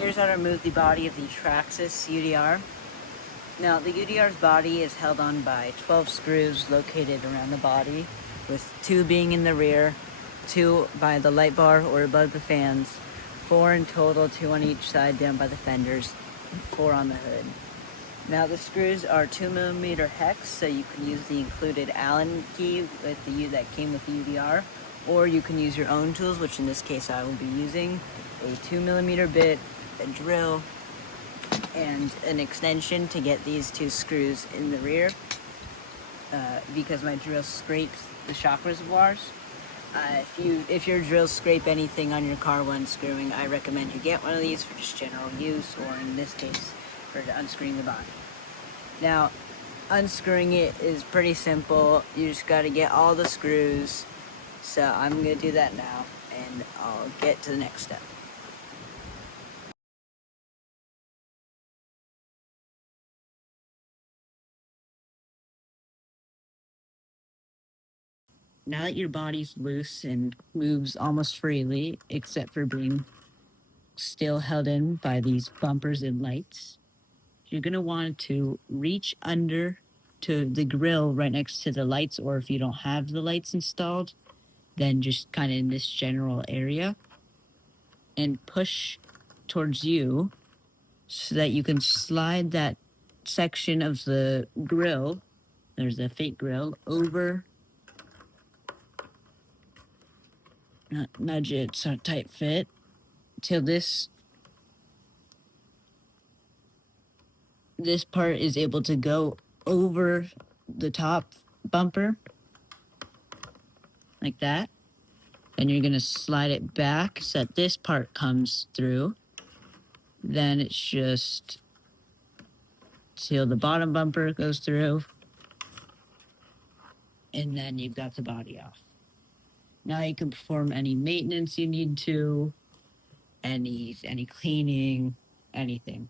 Here's how to remove the body of the Traxxas UDR. Now, the UDR's body is held on by 12 screws located around the body, with 2 being in the rear, 2 by the light bar or above the fans, 4 in total, 2 on each side down by the fenders, and 4 on the hood. Now, the screws are 2mm hex, so you can use the included Allen key with the that came with the UDR, or you can use your own tools, which in this case I will be using a 2mm bit, a drill, and an extension to get these 2 screws in the rear, because my drill scrapes the shock reservoirs. If your drills scrape anything on your car when unscrewing, I recommend you get one of these for just general use, or in this case, for unscrewing the body. Now, unscrewing it is pretty simple. You just got to get all the screws. So I'm going to do that now, and I'll get to the next step. Now that your body's loose and moves almost freely, except for being still held in by these bumpers and lights, you're going to want to reach under to the grill right next to the lights, or if you don't have the lights installed, then just kind of in this general area, and push towards you so that you can slide that section of the grill, there's a fake grill, over, nudge it so tight fit, till this part is able to go over the top bumper, like that. Then you're going to slide it back so that this part comes through. Then it's just till the bottom bumper goes through, and then you've got the body off. Now you can perform any maintenance you need to, any cleaning, anything.